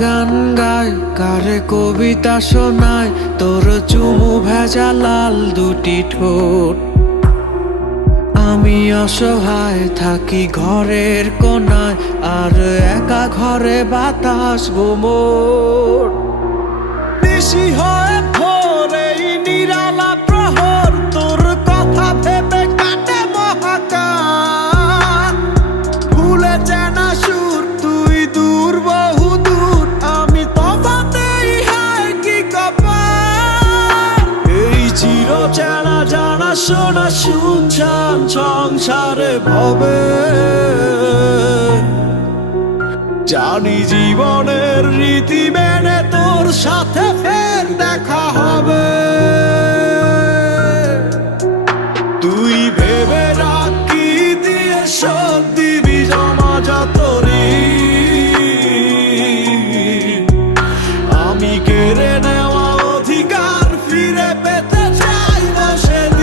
গান গায়, কারে কবিতা শোনায়, তোর চুমু ভেজা লাল দুটি ঠোঁট। আমি অসহায় থাকি ঘরের কোনায়, আর একা ঘরে বাতাস গোমর। নিশি হয় ভোর এই নিরালা প্রহর, তোর কথা ভেবে কাটে মহাকাল। ভুলে চেনা সুর, তুই দূর বহু দূর, আমি তফাতেই হায় কি কপাল। এই চির চেনা জানা শোনা শুনছান সংসারে ভবে, জানি জীবনের রীতি মেনে তোর সাথে ফের দেখা হবে। তুই ভেবে রাখ কি দিয়ে শোধ দিবি জমা যত ঋণ। আমি কেড়ে নেওয়া অধিকার ফিরে পেতে চাইব সেদিন।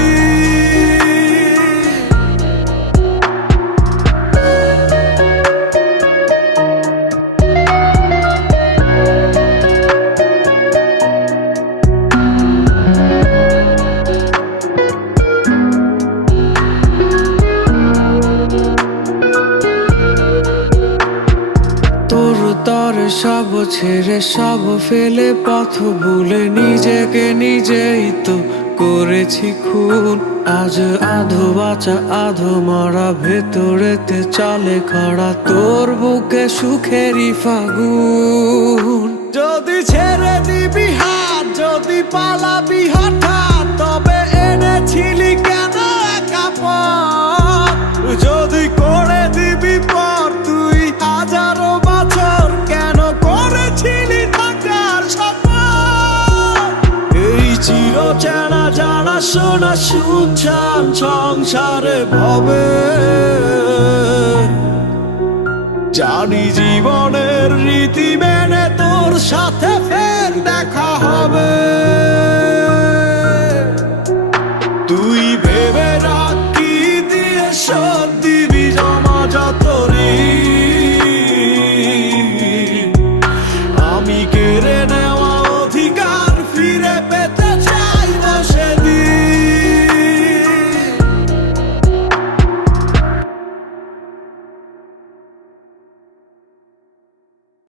তোর সব ছেড়ে সব ফেলে পথ ভুলে নিজেকে নিজেই তো করেছি খুন। আজ আধো বাঁচা আধো মরা, ভেতরেতে চলে খরা তোর বুকে সুখেরই ফাগুন। যদি ছেড়ে দিবি হাত, যদি পালাবি হঠাৎ, তবে এনেছিলি কেন একা পথ? যদি করে দিবি পর তুই হাজারো বছর, কেন করেছিলি থাকার শপথ? এই চির চেনা জানা শোনা শুনছান সংসারে ভবে, জানি জীবনের রীতি মেনে তোর সাথে ফের দেখা